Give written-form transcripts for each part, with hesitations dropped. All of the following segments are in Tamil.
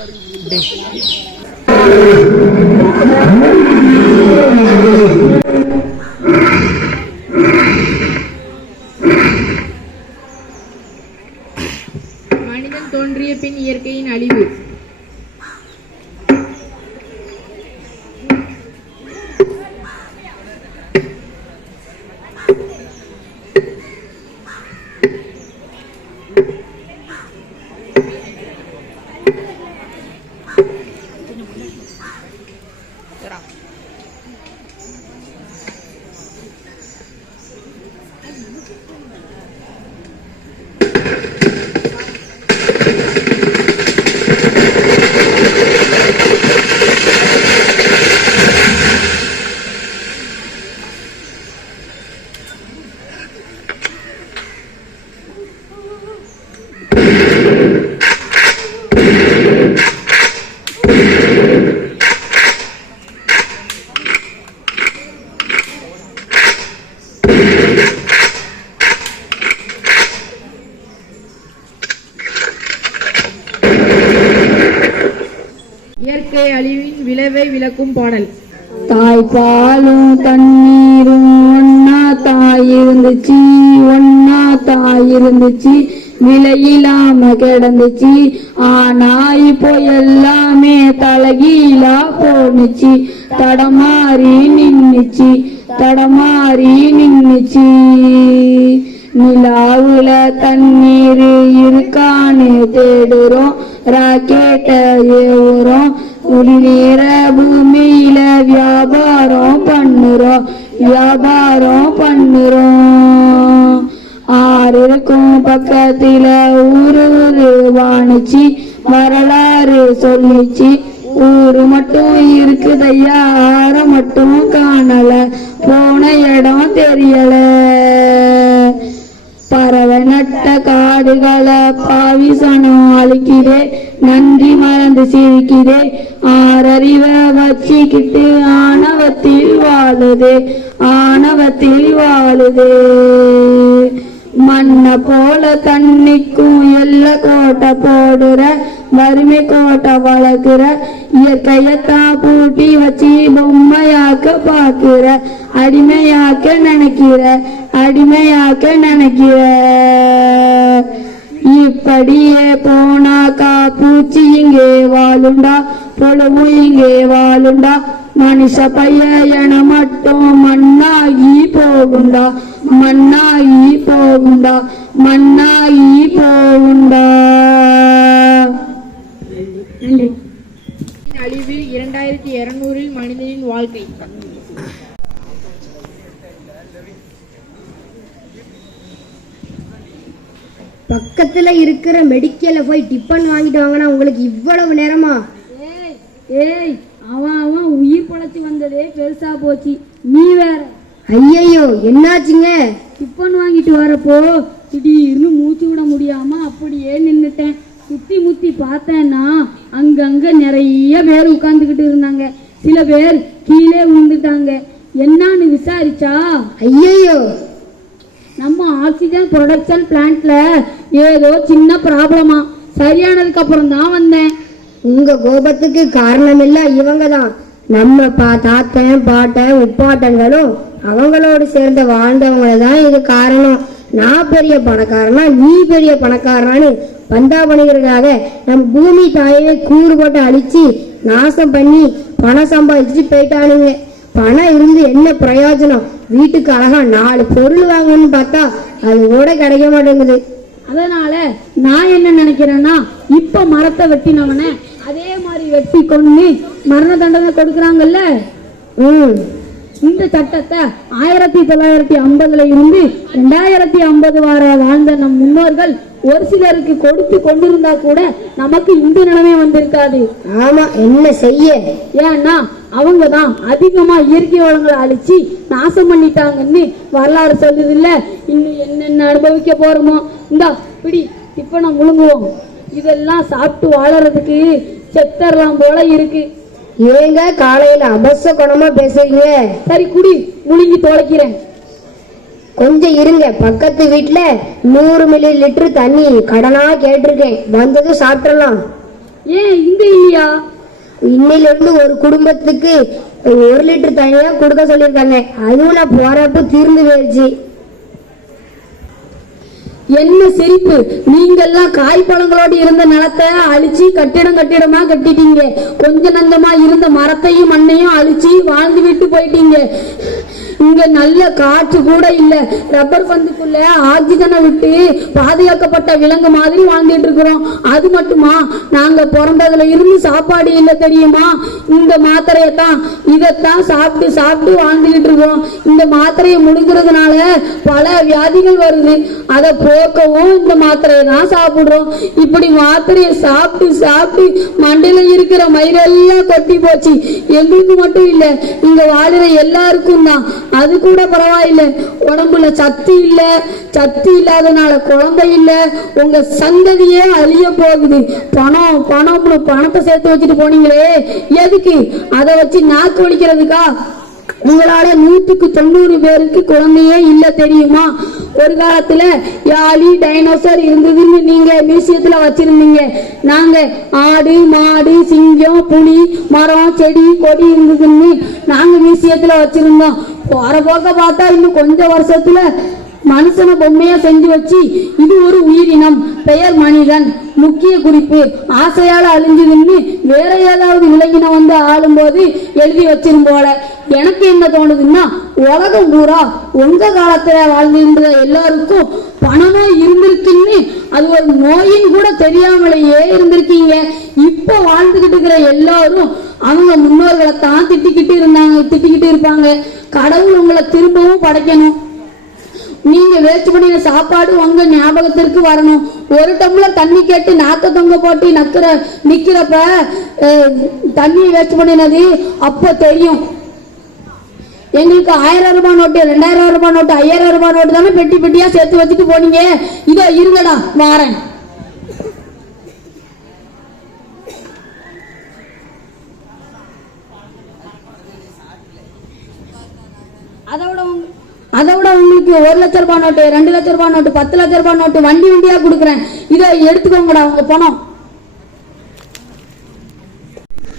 மனிதன் தோன்றிய பின் இயற்கையின் அழிவு. இயற்கை அழிவின் விளைவை விளக்கும் பாடல். தாய்ப்பாலும் தண்ணீரும் ஒன்னா தாயிருந்துச்சு, ஒன்னா தாயிருந்துச்சு, விலையில்லாம கிடந்துச்சு. ஆனா இப்போ எல்லாமே தலகீழா போனுச்சு, தடமாறி நின்னுச்சு, தடமாறி நின்னுச்சு. நிலாவுல தண்ணீர் இருக்கான்னு தேடுறோம், ராக்கெட்ட ஏவுறோம், நீர பூமியில வியாபாரம் பண்ணுறோம், வியாபாரம் பண்ணுறோம். ஆறுக்கும் பக்கத்துல ஊரு வாணிச்சு, வரலாறு சொல்லிச்சு. ஊரு மட்டும் இருக்குதையா, ஆற மட்டும் காணல, போன இடம் தெரியல. பறவை நட்ட காடுகளை பாவிசனம் அழிக்கிறே, நன்றி மறந்து சிரிக்கிறே. ஆறறிவ வச்சிக்கிட்டு ஆணவத்தில் வாழுதே, ஆணவத்தில் வாழுதே. மண்ண போல தண்ணிக்கும் எல்ல கோட்டை போடுற, வறுமை கோட்டை வளர்க்கிற. இயற்கையத்தான் பூட்டி வச்சு பொம்மையாக்க பாக்குற, அடிமையாக்க நினைக்கிற, அடிமையாக்க நினைக்கிற. இப்படியே போனாக்கா பூச்சி இங்கே வாழுண்டா, பொழுவும் இங்கே வாழுண்டா. மனுஷ பையன மட்டும் மண்ணாகி போகுண்டா, மண்ணாகி போகுண்டா, மண்ணாகி போகுண்டா. அழிவு 2200 மனிதனின் வாழ்க்கை. பக்கத்துல இருக்கிற மெடிக்கல்ல போய் டிஃபன் வாங்கிட்டு வாங்கினா உங்களுக்கு இவ்வளவு நேரமா? ஏய் அவன் உயிர் பழச்சி வந்ததே பெருசா போச்சு, நீ வேற. ஐயையோ, என்னாச்சுங்க? டிஃபன் வாங்கிட்டு வரப்போ திடீர்னு மூச்சு விட முடியாம அப்படியே நின்னுட்டேன். சுத்தி முத்தி பார்த்தேன்னா அங்கங்க நிறைய பேர் உட்கார்ந்துகிட்டு இருந்தாங்க, சில பேர் கீழே விழுந்துட்டாங்க. என்னன்னு விசாரிச்சா, ஐயையோ, நம்ம ஆக்சிஜன் ப்ரொடக்ஷன் பிளான்ட்ல ஏதோ சின்ன ப்ராப்ளமா. சரியானதுக்கு அப்புறம் தான் வந்தேன். உங்க கோபத்துக்கு காரணம் இல்ல இவங்க தான். நம்ம தாத்தன் பாட்டன் உப்பாட்டங்களும் அவங்களோடு சேர்ந்த வாழ்ந்தவங்கள தான் இது காரணம். நான் பெரிய பணக்காரனா நீ பெரிய பணக்காரனான்னு பந்தா பண்ணிக்கிறதுக்காக நம் பூமி தாயவே கூறு போட்டு அழிச்சு நாசம் பண்ணி பணம் சம்பாதிச்சுட்டு போயிட்டானுங்க. பணம் இருந்து என்ன பிரயோஜனம்? வீட்டுக்கு அழகா 4 பொருள் வாங்கணும்னு பார்த்தா அது கூட கிடைக்க மாட்டேங்குது. அதனால நான் என்ன நினைக்கிறேன்னா, இப்ப மரத்தை வெட்டினவன அதே மாதிரி வெட்டி கொண்டு மரண தண்டனை கொடுக்கறாங்கல்ல, இந்த சட்டத்தை 1950 இருந்து 2050 வரை வாழ்ந்த நம் முன்னோர்கள் ஒரு சிலருக்கு கொடுத்து கொண்டிருந்தா கூட நமக்கு இந்த நிலைமை வந்திருக்காது. ஆமா, என்ன செய்ய? ஏன்னா அவங்கதான் அதிகமா இயற்கை வளங்களை அழிச்சு நாசம் பண்ணிட்டாங்கன்னு வரலாறு சொல்லுது இல்ல. இன்னும் என்னென்ன அனுபவிக்க போறோமோ. இந்தா பிடி, இப்ப நான் முழுங்குவோம். இதெல்லாம் சாப்பிட்டு வாழறதுக்கு செத்தரலாம் போல இருக்கு. ஏங்க காலையில அபச குணமா பேசுறீங்க? சரி குடி, முழுங்கி தொலைக்கிறேன். கொஞ்சம் இருங்க, பக்கத்து வீட்டுல 100 மில்லி லிட்டர் தண்ணி கடனா கேட்டிருக்கேன், வந்ததும் சாப்பிடலாம். ஏன் இங்க இல்லையா? இன்னையிலிருந்து ஒரு குடும்பத்துக்கு 1 லிட்டர் தண்ணியா கொடுக்க சொல்லியிருக்காங்க. அதுவும் நான் போறப்ப தீர்ந்து போயிடுச்சு. என்ன சிரிப்பு! நீங்கெல்லாம் காய்பழங்களோடு இருந்த நிலத்தை அழிச்சு கட்டிடமா கட்டிட்டீங்க. கொஞ்ச நஞ்சமா இருந்த மரத்தையும் மண்ணையும் அழிச்சு வாழ்ந்து விட்டு போயிட்டீங்க. இங்க நல்ல காற்று கூட இல்ல. ரப்பர் பந்துக்குள்ள ஆக்சிஜனை விட்டு பாதுகாக்கப்பட்ட விலங்கு மாதிரி வாழ்ந்துட்டு இருக்கிறோம். அது மட்டுமா, நாங்க பிறந்ததுல இருந்து சாப்பாடு இல்ல தெரியுமா? இந்த மாத்திரையத்தான் இதைத்தான் சாப்பிட்டு சாப்பிட்டு வாழ்ந்துகிட்டு இருக்கோம். இந்த மாத்திரையை முழுங்குறதுனால பல வியாதிகள் வருது. அதை போக்கவும் இந்த மாத்திரையை தான் சாப்பிடுறோம். இப்படி மாத்திரையை சாப்பிட்டு சாப்பிட்டு மண்டையில இருக்கிற மயிரெல்லாம் கொட்டி போச்சு. எங்களுக்கு மட்டும் இல்ல, இங்க வாழுற எல்லாருக்கும் தான். அது கூட பரவாயில்ல, உடம்புல சத்து இல்ல. சத்து இல்லாதனால குழந்தை இல்ல. உங்க சந்ததியே அழிய போகுது. பணம் பணம் பணத்தை சேர்த்து வச்சுட்டு போனீங்களே, எதுக்கு? அதை வச்சு நாக்கு வலிக்கிறதுக்கா? உங்களால 100க்கு 90 பேருக்கு குழந்தையே இல்ல தெரியுமா? ஒரு காலத்துல யாழி டைனோசர் இருந்ததுன்னு நீங்க மியூசியத்துல வச்சிருந்தீங்க. நாங்க ஆடு மாடு சிங்கம் புலி மரம் செடி கொடி இருந்ததுன்னு நாங்க மியூசியத்துல வச்சிருந்தோம். போற போக்க பார்த்தா இன்னும் கொஞ்ச வருஷத்துல மனுஷன பொம்மையா செஞ்சு வச்சு இது ஒரு உயிரினம், பெயர் மனிதன், முக்கிய குறிப்பு ஆசையால அழிஞ்சதுன்னு வேற ஏதாவது விலங்கினம் வந்து ஆளும்போது எழுதி வச்சிரும் போல. எனக்கு என்ன தோணுதுன்னா, உலகம் பூரா உங்க காலத்துல வாழ்ந்திருந்த எல்லாருக்கும் பணநோய் இருந்திருக்குன்னு அது ஒரு நோயின் கூட தெரியாமலேயே இருந்திருக்கீங்க. இப்ப வாழ்ந்துகிட்டு இருக்கிற எல்லாரும் அவங்க முன்னோர்களை தான் திட்டிக்கிட்டு இருப்பாங்க. கடவுள் உங்களை திரும்பவும் படைக்கணும். நீங்க வேஸ்ட் பண்ணின சாப்பாடு உங்க ஞாபகத்திற்கு வரணும். ஒரு டம்ளர் தண்ணி கேட்டு நாக்க தொங்க போட்டு நிக்கிறப்ப தண்ணி வேஸ்ட் பண்ணினது அப்ப தெரியும். எங்களுக்கு 1000 ரூபாய் நோட்டு 2000 ரூபாய் நோட்டு 5000 ரூபாய் நோட்டு தானே பெட்டி பெட்டியா சேர்த்து வச்சுட்டு போனீங்க. இதோ இருங்கடா வாரேன். அதோட உங்களுக்கு 1 லட்ச ரூபாய் நோட்டு 2 லட்ச ரூபாய் நோட்டு 10 லட்ச ரூபாய் நோட்டு வண்டியா கொடுக்குறேன். இதை எடுத்துக்கோங்கடா உங்க பணம்.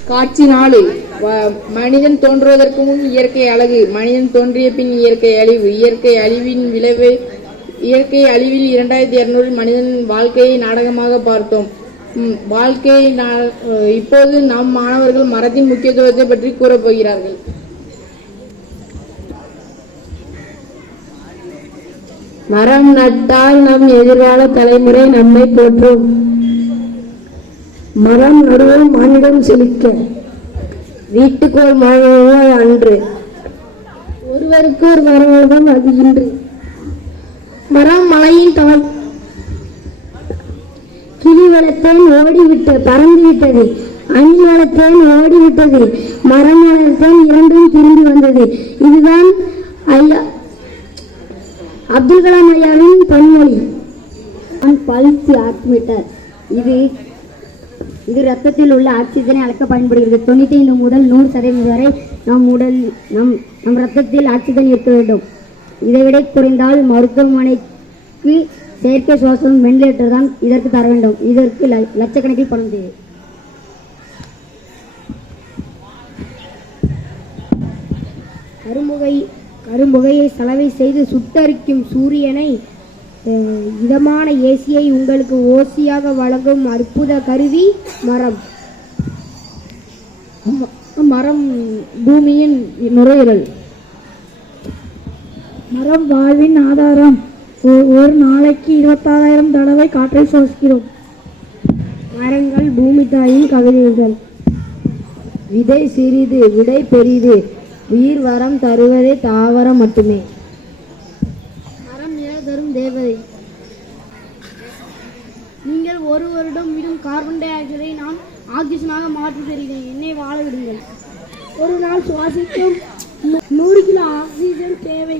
காட்சி 4. மனிதன் தோன்றுவதற்கு முன் இயற்கை அழகு, மனிதன் தோன்றிய பின் இயற்கை அழிவு. இயற்கை அழிவின் விளைவு. இயற்கை அழிவில் 2200 மனிதன் வாழ்க்கையை நாடகமாக பார்த்தோம். இப்போது நம் மாணவர்கள் மரத்தின் முக்கியத்துவத்தை பற்றி கூறப் போகிறார்கள். மரம் நட்டால் நம் எதிர்கால தலைமுறை நம்மை போற்றும். மரம் நடுவோம் மானிடம் செழிக்க, வீட்டுக்கோர் மரம் அன்று, ஒருவருக்கு ஒரு மரம் அது இன்று. மரம் மலையின் தவம். கிளி வளர்த்தேன் ஓடிவிட்டது பறந்து விட்டது, அணி வளர்த்தேன் ஓடிவிட்டது, மரம் வளர்த்தேன் இரண்டும் திரும்பி வந்தது. இதுதான் ஐயா அப்துல் கலாம் ஐயாவின் பன்மொழி. Pulse oximeter. இது ரத்தத்தில் உள்ள ஆக்சிஜனை அளக்க பயன்படுகிறது. 95 முதல் 100% வரை நம் ரத்தத்தில் ஆக்சிஜன் இருக்க வேண்டும். இதைவிட குறைந்தால் மருத்துவமனைக்கு செயற்கை சுவாசம் வெண்டிலேட்டர் தான் இதற்கு தர வேண்டும். இதற்கு லட்சக்கணக்கில் பணம் தேவை. கரும்புகையை சலவை செய்து சுட்டரிக்கும் சூரியனை, இதமான ஏசியை உங்களுக்கு ஓசியாக வழங்கும் அற்புத கருவி மரம். மரம் பூமியின் நுரையீரல். மரம் வாழ்வின் ஆதாரம். ஒரு நாளைக்கு 26,000 தடவை காற்றை சுவாசிக்கிறோம். மரங்கள் பூமி தாயின் கவிதைகள். விதை சிறிது விடை பெரிது, உயிர் வரம் தருவதே தாவரம் மட்டுமே. மரம் தரும் தேவதை. நீங்கள் ஒரு வருடம் விடும் கார்பன் டை ஆக்சைடை நான் ஆக்சிஜனாக மாற்றி தருகிறேன். என்னை வாழ விடுங்கள். ஒரு நாள் சுவாசிக்கும் 100 கிலோ ஆக்சிஜன் தேவை.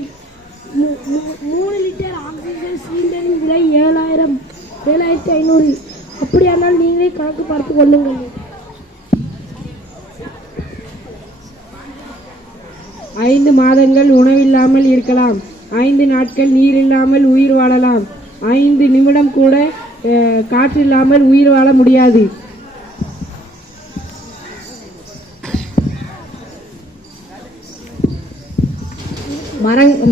3 லிட்டர் ஆக்சிஜன் சிலிண்டரின் விலை 7,500. அப்படியானால் நீங்களே கணக்கு பார்த்து கொள்ளுங்கள். 5 மாதங்கள் உணவில்லாமல் இருக்கலாம். 5 நாட்கள் நீர் இல்லாமல் உயிர் வாழலாம். 5 நிமிடம் கூட காற்று இல்லாமல் உயிர் வாழ முடியாது.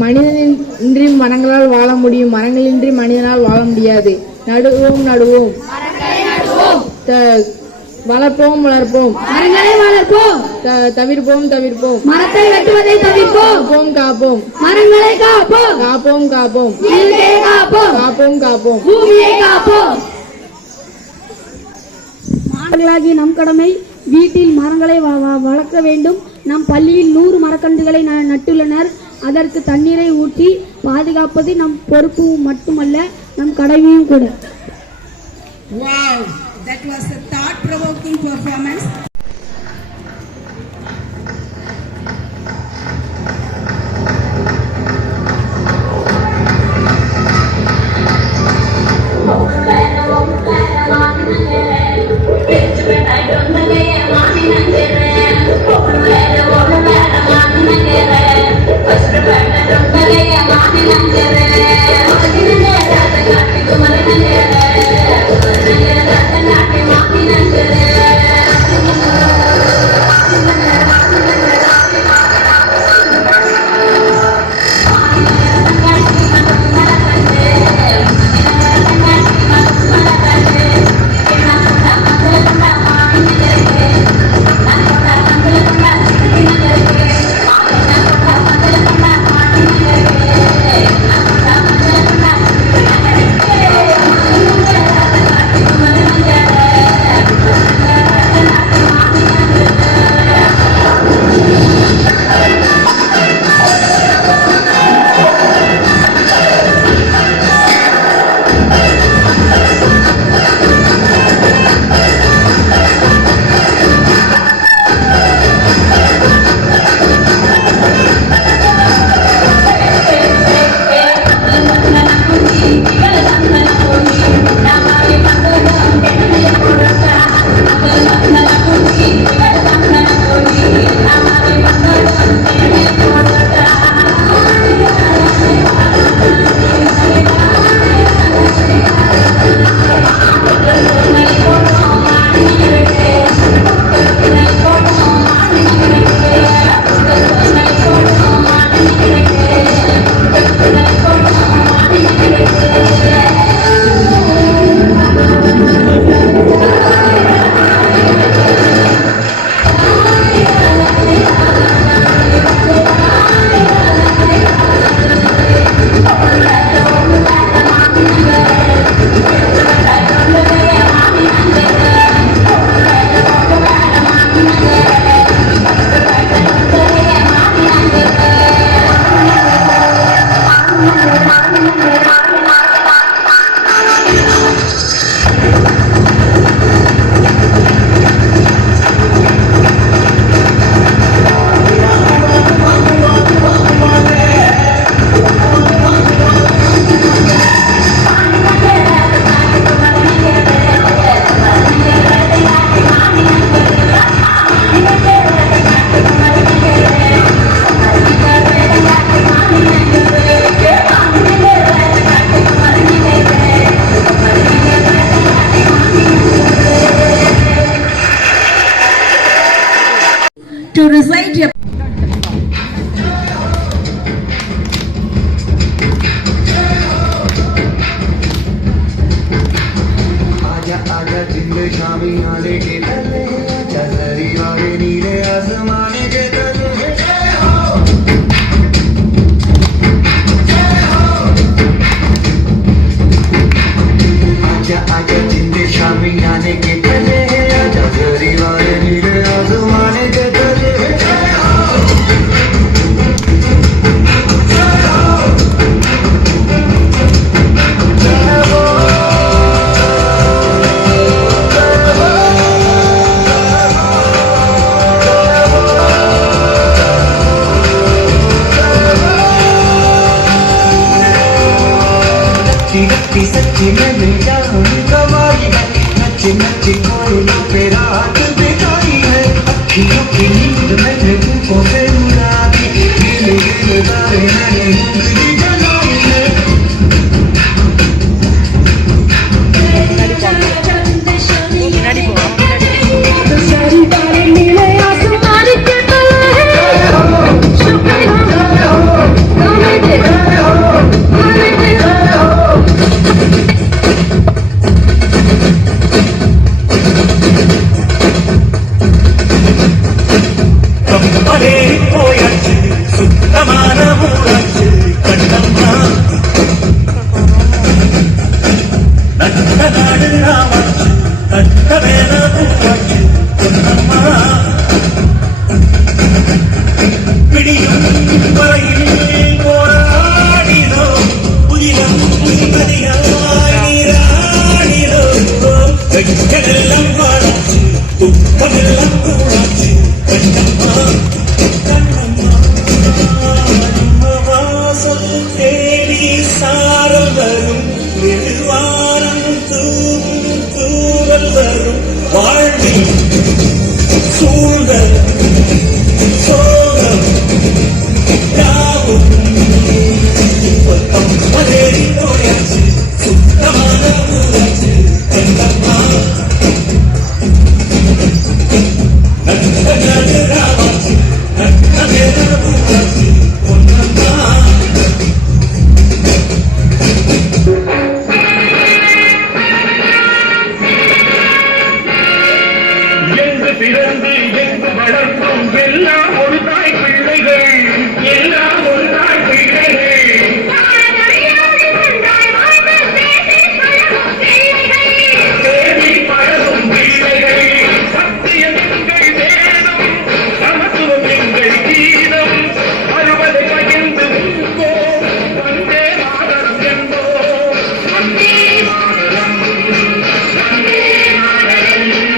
மனிதனின்றி மரங்களால் வாழ முடியும், மரங்களின்றி மனிதனால் வாழ முடியாது. நடுவோம் நடுவோம், வளர்ப்போம் வளர்ப்போம், மரங்களை வளர்ப்போம், தவிர்ப்போம் தவிர்ப்போம், மரத்தை வெட்டுவதை தவிர்ப்போம், காப்போம் காப்போம், மரங்களை காப்போம், காப்போம் காப்போம், இயற்கையை காப்போம், காப்போம் காப்போம், பூமியை காப்போம். மாணவர்களாகிய நம் கடமை வீட்டில் மரங்களை வளர்க்க வேண்டும். நம் பள்ளியில் 100 மரக்கன்றுகளை நட்டுள்ளனர். அதற்கு தண்ணீரை ஊற்றி பாதுகாப்பது நம் பொறுப்பு மட்டுமல்ல, நம் கடமையும் கூட. Wow, that was a thought-provoking performance. To recite your आजा आजा जिंदे शामी आने के तले जजरी वाले नीले आसमाने के तले जय हो आजा आजा जिंदे शामी आने के तले जजरी वाले नीले आसमाने के तले जय हो सच्ची सच्ची मैं मिल जाऊं कमाई है, नच्ची नच्ची कोयला पे रात बिताई है, अखियों की नींद मैंने तुमको से उड़ा दी, गिले गिले तारे मैंने उंगली जलाई है। सारी तारे नीले आसमान के तले, शुक्र சாரல் வரும் நெடுவானம் தூவும் தூவல் வரும் வாழ்வில் சூழ்ந்த சோகம் யாவும் இப்பக்கம் மதேறி நோயாச்சு சுத்தமான ஊராச்சு கண்டம்மா நட்சத்திராவாச்சு நட்சத்திர ஊராச்சு பொன்னம்மா எங்கு பிறந்து எங்கு வளர்க்கும் எல்லாம் ஒரு தாய் பிள்ளைகள் எல்லாம் ஒரு தாய் பிள்ளைகள் தேடி பழகும் பிள்ளைகள் சத்தியம் எங்கள் வேதம் சமத்துவம் எங்கள் கீதம் அறுவதை பகிர்ந்து உண்போம் வந்தே மாதரம் என்போம் வந்தே மாதரம் வந்தே மாதரம்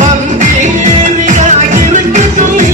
மந்திரியா இருக்கு சொல்லி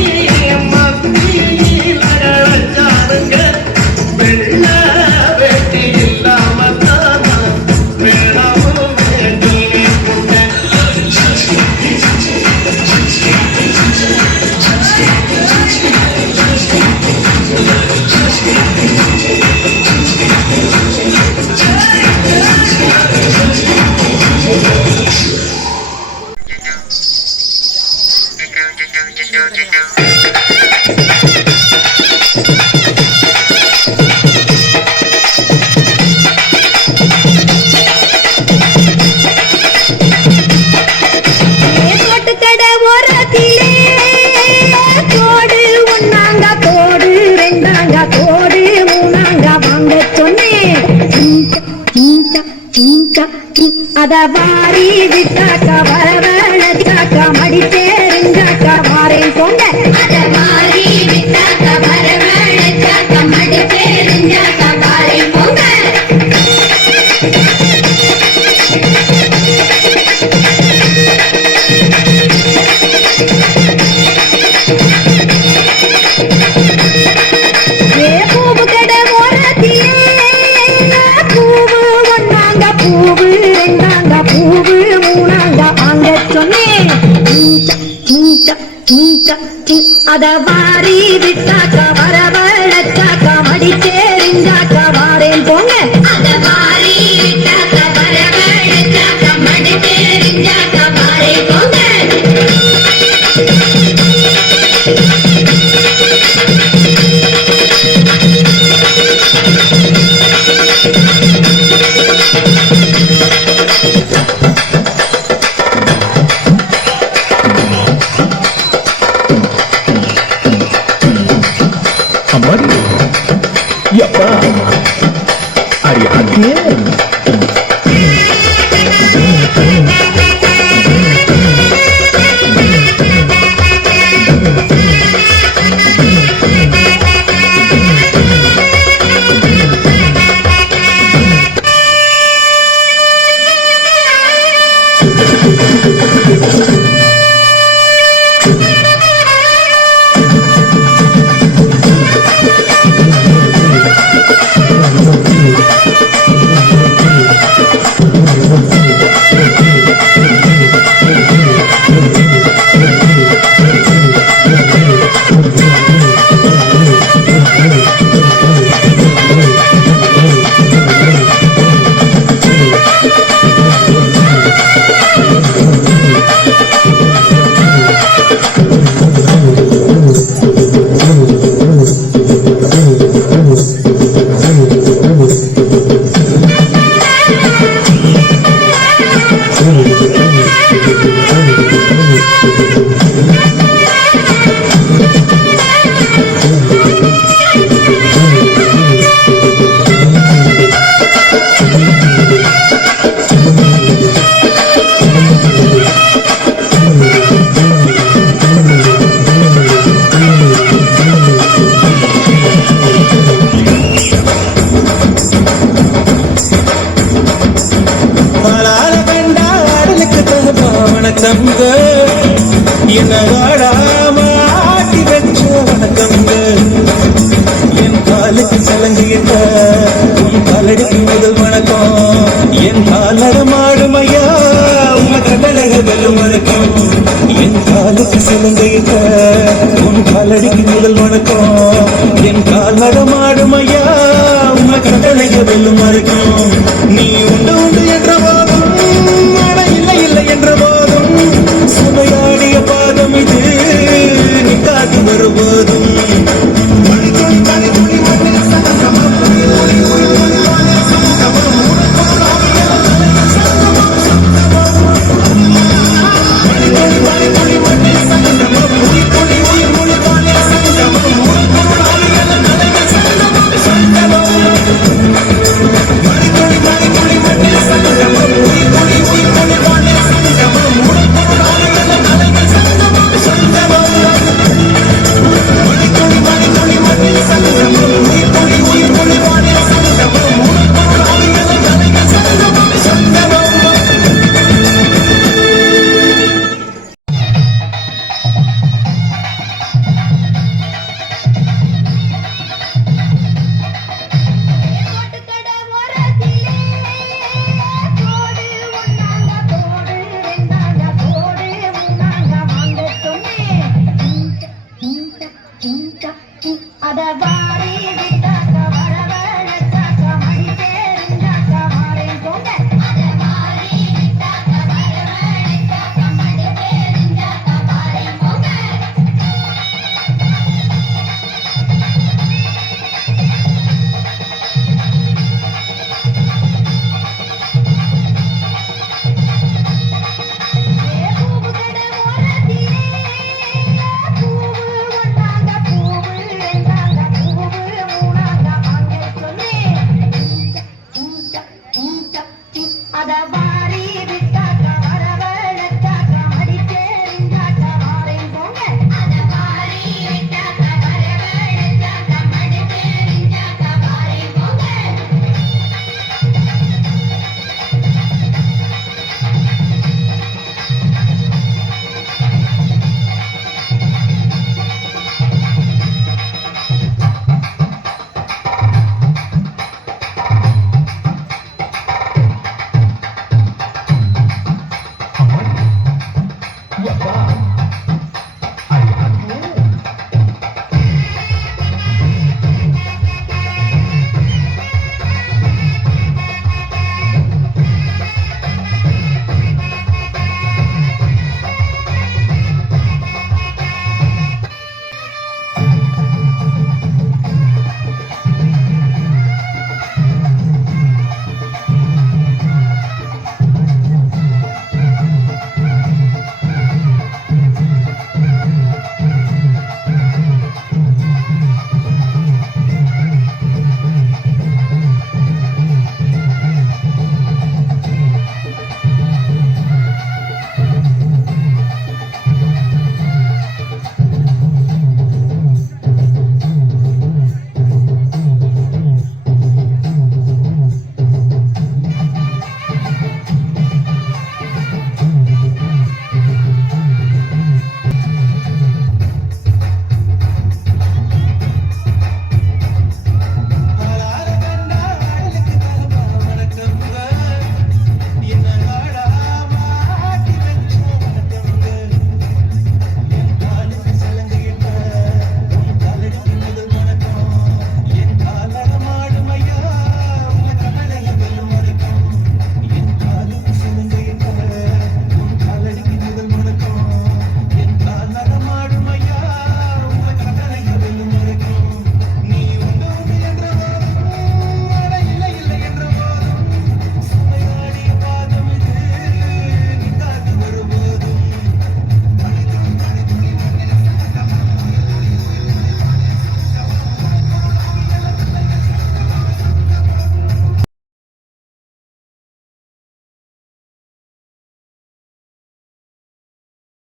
அத வாரி விட்டாக்க வரவழைச்சாக்க மடிச்சேரிஞ்சாக்க மாறேன் கொண்ட அத வாரி விட்டாக்க வரவழைச்சாக்க மடிச்சேரிஞ்சாக்க மாறேன் கொண்ட அத வாரி விட்டாக்க வரவழைச்சாக்க மடிச்சேரிஞ்சாக்க வாரேன் போங்க அத வாரி விட்டாக்க வரவழைச்சாக்க மடிச்சேரிஞ்சாக்க வாரேன் போங்க Yapa, Ariadne. வணக்கங்க என்ன வாடாமாட்டி வச்ச வணக்கங்க என் காலுக்கு சலங்கிட்ட உன் காலடிக்கு முதல் வணக்கம் என் காலட மாடுமையா உன் கடலக வெல்லும் வணக்கம் என் காலுக்கு சலங்கிட்ட உன் காலடிக்கு முதல் வணக்கம் என் காலட மாடுமையா உன் கடலக வெல்லும் வணக்கம் நீ உண்டு உண்டு என்ற போதும் இல்லை இல்லை என்ற போதும் சுமையாடிய பாதம் இது நிக்காது வருவதும்